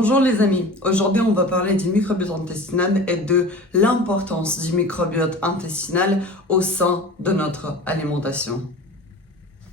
Bonjour les amis, aujourd'hui on va parler du microbiote intestinal et de l'importance du microbiote intestinal au sein de notre alimentation.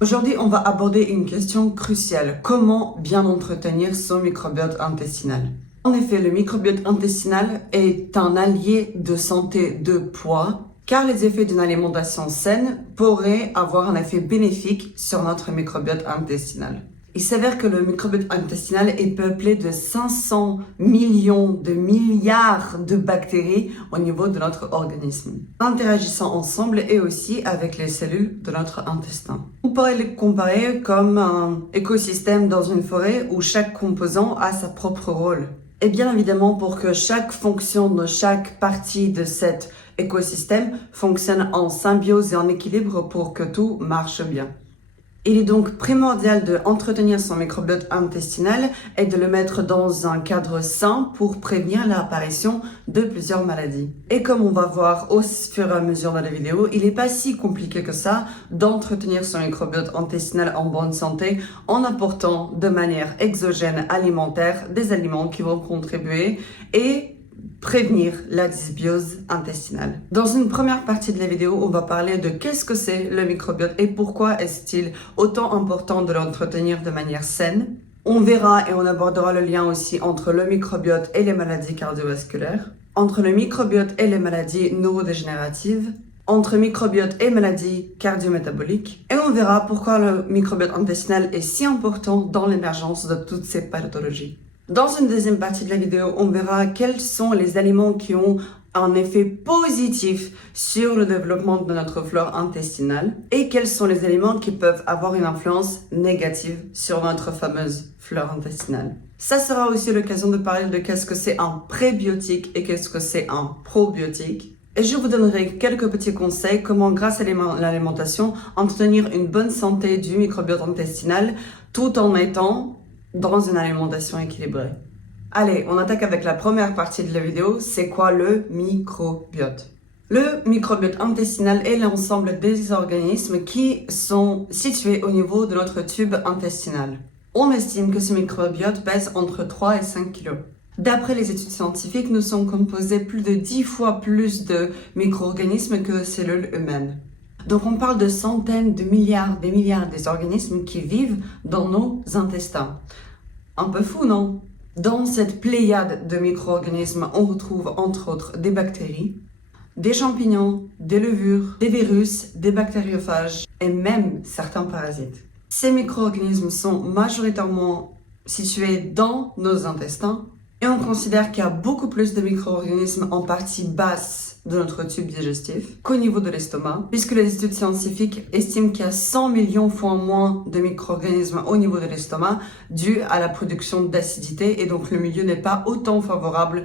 Aujourd'hui on va aborder une question cruciale, comment bien entretenir son microbiote intestinal. En effet, le microbiote intestinal est un allié de santé de poids car les effets d'une alimentation saine pourraient avoir un effet bénéfique sur notre microbiote intestinal. Il s'avère que le microbiote intestinal est peuplé de 500 millions de milliards de bactéries au niveau de notre organisme, interagissant ensemble et aussi avec les cellules de notre intestin. On pourrait les comparer comme un écosystème dans une forêt où chaque composant a sa propre rôle. Et bien évidemment, pour que chaque fonction de chaque partie de cet écosystème fonctionne en symbiose et en équilibre pour que tout marche bien. Il est donc primordial d'entretenir son microbiote intestinal et de le mettre dans un cadre sain pour prévenir l'apparition de plusieurs maladies. Et comme on va voir au fur et à mesure de la vidéo, il n'est pas si compliqué que ça d'entretenir son microbiote intestinal en bonne santé en apportant de manière exogène alimentaire des aliments qui vont contribuer et prévenir la dysbiose intestinale. Dans une première partie de la vidéo, on va parler de qu'est-ce que c'est le microbiote et pourquoi est-il autant important de l'entretenir de manière saine. On verra et on abordera le lien aussi entre le microbiote et les maladies cardiovasculaires, entre le microbiote et les maladies neurodégénératives, entre microbiote et maladies cardiométaboliques, et on verra pourquoi le microbiote intestinal est si important dans l'émergence de toutes ces pathologies. Dans une deuxième partie de la vidéo, on verra quels sont les aliments qui ont un effet positif sur le développement de notre flore intestinale et quels sont les aliments qui peuvent avoir une influence négative sur notre fameuse flore intestinale. Ça sera aussi l'occasion de parler de qu'est-ce que c'est un prébiotique et qu'est-ce que c'est un probiotique. Et je vous donnerai quelques petits conseils comment, grâce à l'alimentation, entretenir une bonne santé du microbiote intestinal tout en étant dans une alimentation équilibrée. Allez, on attaque avec la première partie de la vidéo, c'est quoi le microbiote? Le microbiote intestinal est l'ensemble des organismes qui sont situés au niveau de notre tube intestinal. On estime que ce microbiote pèse entre 3 et 5 kg. D'après les études scientifiques, nous sommes composés plus de 10 fois plus de micro-organismes que de cellules humaines. Donc on parle de centaines de milliards, des milliards des organismes qui vivent dans nos intestins. Un peu fou, non? Dans cette pléiade de micro-organismes, on retrouve entre autres des bactéries, des champignons, des levures, des virus, des bactériophages et même certains parasites. Ces micro-organismes sont majoritairement situés dans nos intestins et on considère qu'il y a beaucoup plus de micro-organismes en partie basse de notre tube digestif qu'au niveau de l'estomac, puisque les études scientifiques estiment qu'il y a 100 millions fois moins de micro-organismes au niveau de l'estomac dû à la production d'acidité et donc le milieu n'est pas autant favorable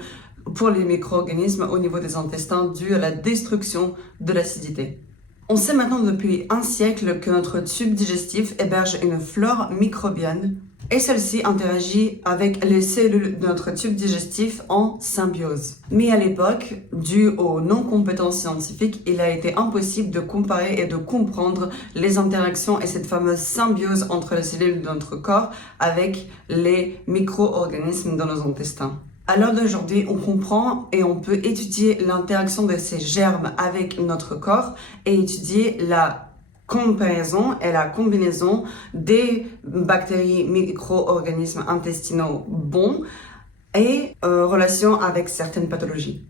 pour les micro-organismes au niveau des intestins dû à la destruction de l'acidité. On sait maintenant depuis un siècle que notre tube digestif héberge une flore microbienne et celle-ci interagit avec les cellules de notre tube digestif en symbiose. Mais à l'époque, dû aux non-compétences scientifiques, il a été impossible de comparer et de comprendre les interactions et cette fameuse symbiose entre les cellules de notre corps avec les micro-organismes dans nos intestins. À l'heure d'aujourd'hui, on comprend et on peut étudier l'interaction de ces germes avec notre corps et étudier la comparaison et la combinaison des bactéries micro-organismes intestinaux bons et relation avec certaines pathologies.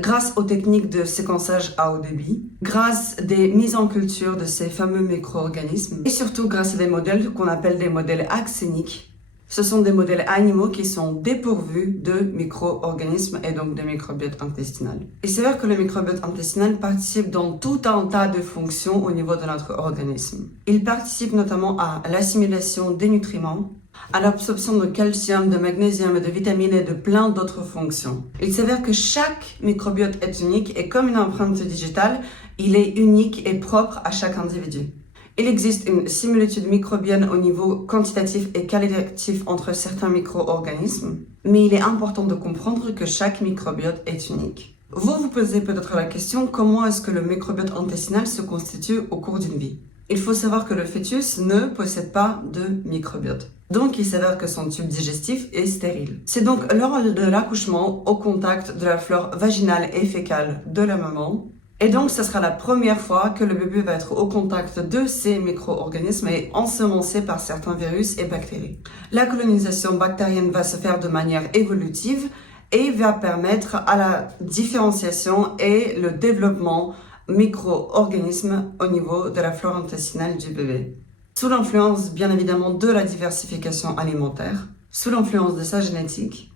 Grâce aux techniques de séquençage à haut débit, grâce des mises en culture de ces fameux micro-organismes et surtout grâce à des modèles qu'on appelle des modèles axéniques. Ce sont des modèles animaux qui sont dépourvus de micro-organismes et donc de microbiote intestinal. Il s'avère que le microbiote intestinal participe dans tout un tas de fonctions au niveau de notre organisme. Il participe notamment à l'assimilation des nutriments, à l'absorption de calcium, de magnésium, de vitamines et de plein d'autres fonctions. Il s'avère que chaque microbiote est unique et comme une empreinte digitale, il est unique et propre à chaque individu. Il existe une similitude microbienne au niveau quantitatif et qualitatif entre certains micro-organismes, mais il est important de comprendre que chaque microbiote est unique. Vous vous posez peut-être la question, comment est-ce que le microbiote intestinal se constitue au cours d'une vie? Il faut savoir que le fœtus ne possède pas de microbiote. Donc, il s'avère que son tube digestif est stérile. C'est donc lors de l'accouchement au contact de la flore vaginale et fécale de la maman. Et donc, ce sera la première fois que le bébé va être au contact de ces micro-organismes et ensemencé par certains virus et bactéries. La colonisation bactérienne va se faire de manière évolutive et va permettre à la différenciation et le développement micro-organismes au niveau de la flore intestinale du bébé. Sous l'influence, bien évidemment, de la diversification alimentaire, sous l'influence de sa génétique,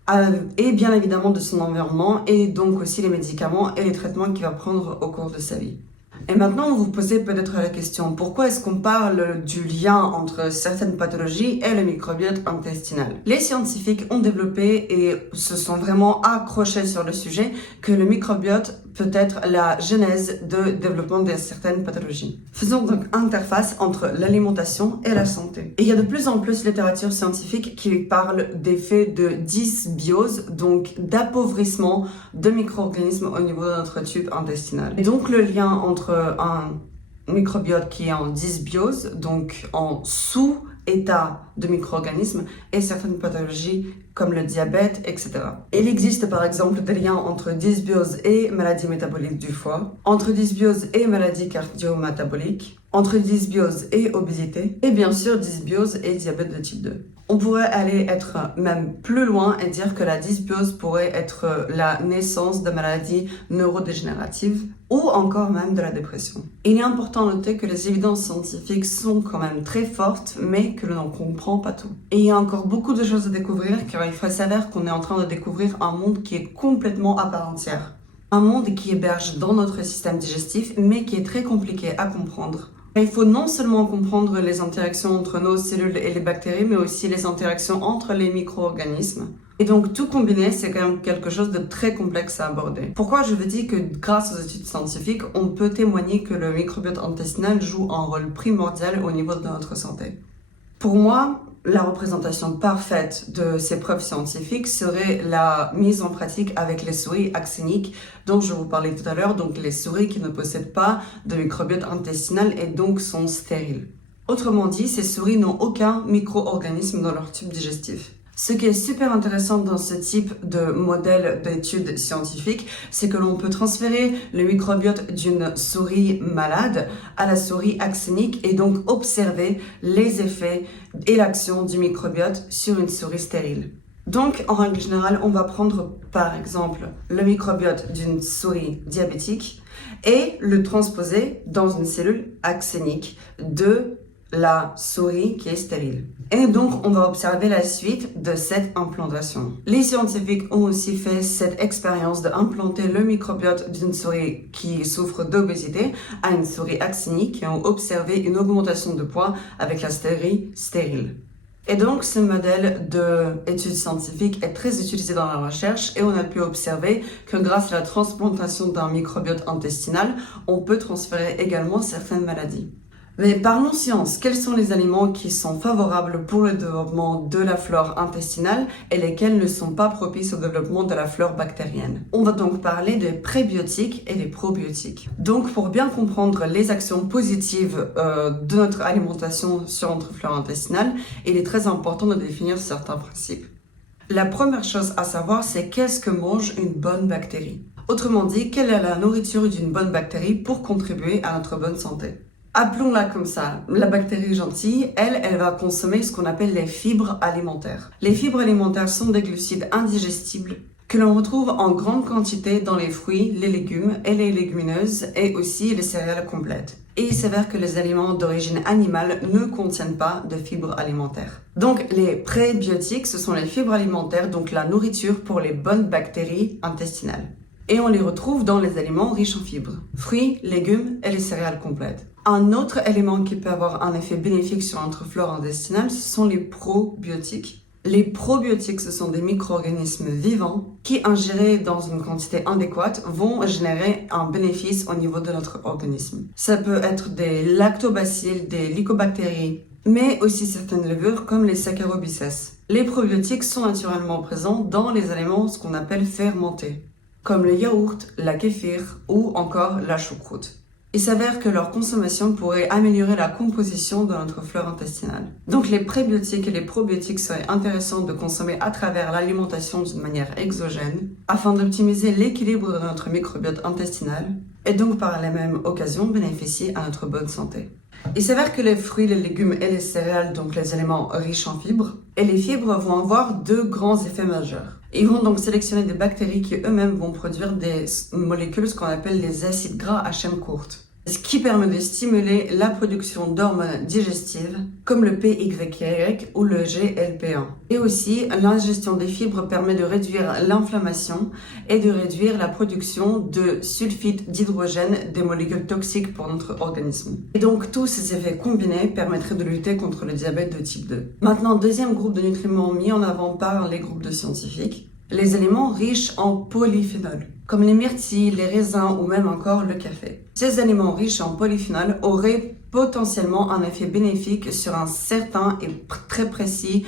et bien évidemment de son environnement, et donc aussi les médicaments et les traitements qu'il va prendre au cours de sa vie. Et maintenant, vous vous posez peut-être la question, pourquoi est-ce qu'on parle du lien entre certaines pathologies et le microbiote intestinal? Les scientifiques ont développé et se sont vraiment accrochés sur le sujet que le microbiote peut être la genèse de développement de certaines pathologies. Faisons donc interface entre l'alimentation et la santé. Et il y a de plus en plus de littérature scientifique qui parle d'effets de dysbiose, donc d'appauvrissement de micro-organismes au niveau de notre tube intestinal. Et donc le lien entre un microbiote qui est en dysbiose, donc en sous-état de micro-organismes, et certaines pathologies comme le diabète, etc. Il existe par exemple des liens entre dysbiose et maladie métabolique du foie, entre dysbiose et maladie cardio-métabolique, entre dysbiose et obésité, et bien sûr dysbiose et diabète de type 2. On pourrait aller être même plus loin et dire que la dysbiose pourrait être la naissance de maladies neurodégénératives ou encore même de la dépression. Il est important de noter que les évidences scientifiques sont quand même très fortes, mais que l'on n'en comprend pas tout. Et il y a encore beaucoup de choses à découvrir, car il s'avère qu'on est en train de découvrir un monde qui est complètement à part entière. Un monde qui héberge dans notre système digestif, mais qui est très compliqué à comprendre. Il faut non seulement comprendre les interactions entre nos cellules et les bactéries, mais aussi les interactions entre les micro-organismes. Et donc tout combiné, c'est quand même quelque chose de très complexe à aborder. Pourquoi je veux dire que grâce aux études scientifiques, on peut témoigner que le microbiote intestinal joue un rôle primordial au niveau de notre santé? Pour moi, la représentation parfaite de ces preuves scientifiques serait la mise en pratique avec les souris axéniques dont je vous parlais tout à l'heure, donc les souris qui ne possèdent pas de microbiote intestinal et donc sont stériles. Autrement dit, ces souris n'ont aucun micro-organisme dans leur tube digestif. Ce qui est super intéressant dans ce type de modèle d'études scientifiques, c'est que l'on peut transférer le microbiote d'une souris malade à la souris axénique et donc observer les effets et l'action du microbiote sur une souris stérile. Donc, en règle générale, on va prendre par exemple le microbiote d'une souris diabétique et le transposer dans une cellule axénique de la souris qui est stérile. Et donc, on va observer la suite de cette implantation. Les scientifiques ont aussi fait cette expérience d'implanter le microbiote d'une souris qui souffre d'obésité à une souris axénique et ont observé une augmentation de poids avec la souris stérile. Et donc, ce modèle d'études scientifiques est très utilisé dans la recherche et on a pu observer que grâce à la transplantation d'un microbiote intestinal, on peut transférer également certaines maladies. Mais parlons science, quels sont les aliments qui sont favorables pour le développement de la flore intestinale et lesquels ne sont pas propices au développement de la flore bactérienne? On va donc parler des prébiotiques et des probiotiques. Donc pour bien comprendre les actions positives de notre alimentation sur notre flore intestinale, il est très important de définir certains principes. La première chose à savoir, c'est qu'est-ce que mange une bonne bactérie? Autrement dit, quelle est la nourriture d'une bonne bactérie pour contribuer à notre bonne santé? Appelons-la comme ça. La bactérie gentille, elle va consommer ce qu'on appelle les fibres alimentaires. Les fibres alimentaires sont des glucides indigestibles que l'on retrouve en grande quantité dans les fruits, les légumes et les légumineuses et aussi les céréales complètes. Et il s'avère que les aliments d'origine animale ne contiennent pas de fibres alimentaires. Donc les prébiotiques, ce sont les fibres alimentaires, donc la nourriture pour les bonnes bactéries intestinales. Et on les retrouve dans les aliments riches en fibres, fruits, légumes et les céréales complètes. Un autre élément qui peut avoir un effet bénéfique sur notre flore intestinale, ce sont les probiotiques. Les probiotiques, ce sont des micro-organismes vivants qui, ingérés dans une quantité adéquate, vont générer un bénéfice au niveau de notre organisme. Ça peut être des lactobacilles, des lycobactéries, mais aussi certaines levures comme les Saccharobacilles. Les probiotiques sont naturellement présents dans les aliments ce qu'on appelle fermentés, comme le yaourt, la kéfir ou encore la choucroute. Il s'avère que leur consommation pourrait améliorer la composition de notre flore intestinale. Donc les prébiotiques et les probiotiques seraient intéressants de consommer à travers l'alimentation d'une manière exogène afin d'optimiser l'équilibre de notre microbiote intestinal et donc par la même occasion bénéficier à notre bonne santé. Il s'avère que les fruits, les légumes et les céréales, donc les éléments riches en fibres, et les fibres vont avoir deux grands effets majeurs. Ils vont donc sélectionner des bactéries qui eux-mêmes vont produire des molécules, ce qu'on appelle les acides gras à chaîne courte, ce qui permet de stimuler la production d'hormones digestives comme le PYY ou le GLP-1. Et aussi, l'ingestion des fibres permet de réduire l'inflammation et de réduire la production de sulfite d'hydrogène, des molécules toxiques pour notre organisme. Et donc, tous ces effets combinés permettraient de lutter contre le diabète de type 2. Maintenant, deuxième groupe de nutriments mis en avant par les groupes de scientifiques, les éléments riches en polyphénol, comme les myrtilles, les raisins ou même encore le café. Ces aliments riches en polyphénol auraient potentiellement un effet bénéfique sur un certain et très précis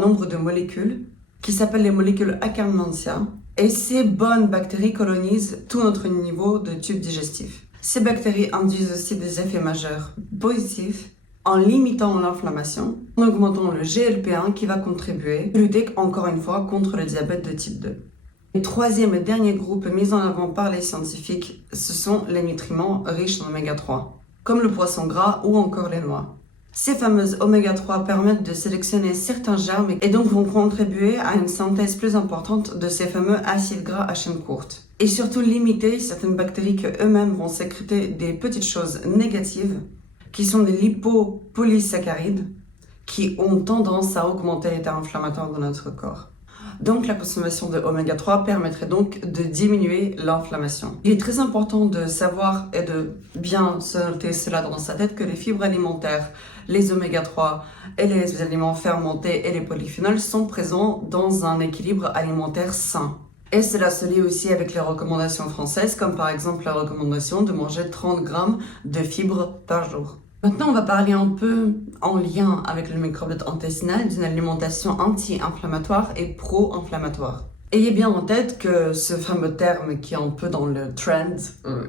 nombre de molécules qui s'appellent les molécules Akkermansia. Et ces bonnes bactéries colonisent tout notre niveau de tube digestif. Ces bactéries induisent aussi des effets majeurs positifs en limitant l'inflammation, en augmentant le GLP-1 qui va contribuer à lutter encore une fois contre le diabète de type 2. Le troisième et dernier groupe mis en avant par les scientifiques, ce sont les nutriments riches en oméga 3, comme le poisson gras ou encore les noix. Ces fameuses oméga 3 permettent de sélectionner certains germes et donc vont contribuer à une synthèse plus importante de ces fameux acides gras à chaîne courte. Et surtout limiter certaines bactéries qui eux-mêmes vont sécréter des petites choses négatives qui sont des lipopolysaccharides qui ont tendance à augmenter l'état inflammatoire de notre corps. Donc la consommation de oméga 3 permettrait donc de diminuer l'inflammation. Il est très important de savoir et de bien se noter cela dans sa tête que les fibres alimentaires, les oméga 3 et les aliments fermentés et les polyphénols sont présents dans un équilibre alimentaire sain. Et cela se lie aussi avec les recommandations françaises, comme par exemple la recommandation de manger 30 grammes de fibres par jour. Maintenant, on va parler un peu en lien avec le microbiote intestinal d'une alimentation anti-inflammatoire et pro-inflammatoire. Ayez bien en tête que ce fameux terme qui est un peu dans le trend,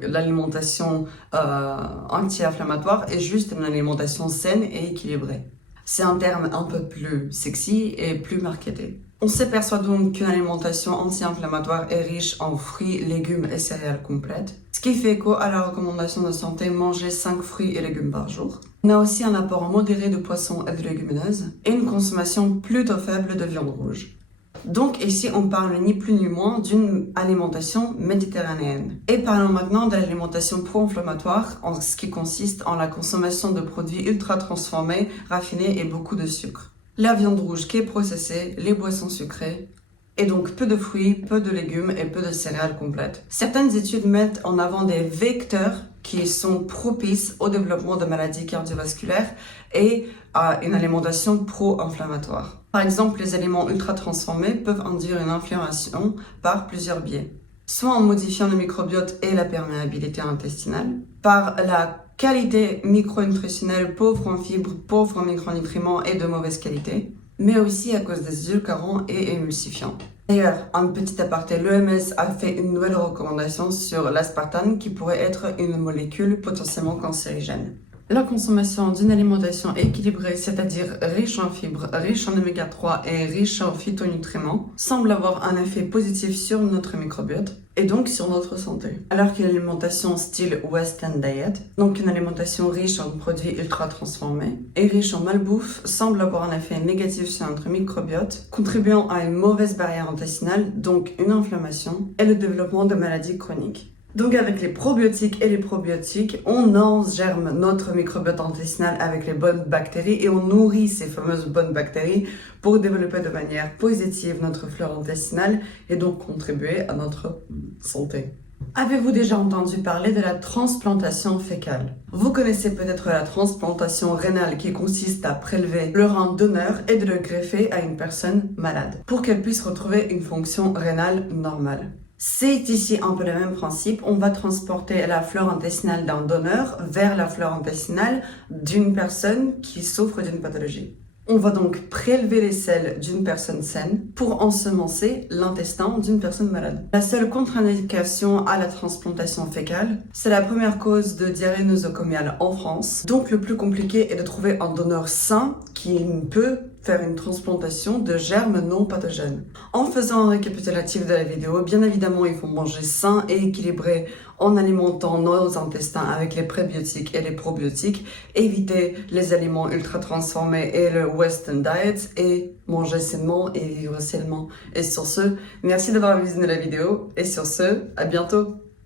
l'alimentation anti-inflammatoire, est juste une alimentation saine et équilibrée. C'est un terme un peu plus sexy et plus marketé. On s'aperçoit donc qu'une alimentation anti-inflammatoire est riche en fruits, légumes et céréales complètes, ce qui fait écho à la recommandation de santé manger 5 fruits et légumes par jour. On a aussi un apport modéré de poissons et de légumineuses et une consommation plutôt faible de viande rouge. Donc ici, on parle ni plus ni moins d'une alimentation méditerranéenne. Et parlons maintenant de l'alimentation pro-inflammatoire, en ce qui consiste en la consommation de produits ultra transformés, raffinés et beaucoup de sucre. La viande rouge qui est processée, les boissons sucrées, et donc peu de fruits, peu de légumes et peu de céréales complètes. Certaines études mettent en avant des vecteurs qui sont propices au développement de maladies cardiovasculaires et à une alimentation pro-inflammatoire. Par exemple, les aliments ultra transformés peuvent induire une inflammation par plusieurs biais. Soit en modifiant le microbiote et la perméabilité intestinale, par la qualité micronutritionnelle pauvre en fibres, pauvre en micronutriments et de mauvaise qualité, mais aussi à cause des édulcorants et émulsifiants. D'ailleurs, un petit aparté, l'OMS a fait une nouvelle recommandation sur l'aspartame qui pourrait être une molécule potentiellement cancérigène. La consommation d'une alimentation équilibrée, c'est-à-dire riche en fibres, riche en oméga 3 et riche en phytonutriments, semble avoir un effet positif sur notre microbiote et donc sur notre santé. Alors qu'une alimentation style Western Diet, donc une alimentation riche en produits ultra transformés et riche en malbouffe, semble avoir un effet négatif sur notre microbiote, contribuant à une mauvaise barrière intestinale, donc une inflammation et le développement de maladies chroniques. Donc avec les probiotiques et les probiotiques, on engerme notre microbiote intestinal avec les bonnes bactéries et on nourrit ces fameuses bonnes bactéries pour développer de manière positive notre flore intestinale et donc contribuer à notre santé. Avez-vous déjà entendu parler de la transplantation fécale? Vous connaissez peut-être la transplantation rénale qui consiste à prélever le rein donneur et de le greffer à une personne malade pour qu'elle puisse retrouver une fonction rénale normale. C'est ici un peu le même principe, on va transporter la flore intestinale d'un donneur vers la flore intestinale d'une personne qui souffre d'une pathologie. On va donc prélever les selles d'une personne saine pour ensemencer l'intestin d'une personne malade. La seule contre-indication à la transplantation fécale, c'est la première cause de diarrhée nosocomiale en France. Donc le plus compliqué est de trouver un donneur sain qui peut faire une transplantation de germes non pathogènes. En faisant un récapitulatif de la vidéo, bien évidemment, il faut manger sain et équilibré en alimentant nos intestins avec les prébiotiques et les probiotiques, éviter les aliments ultra transformés et le Western diet et manger sainement et vivre sainement. Et sur ce, merci d'avoir visionné la vidéo et sur ce, à bientôt.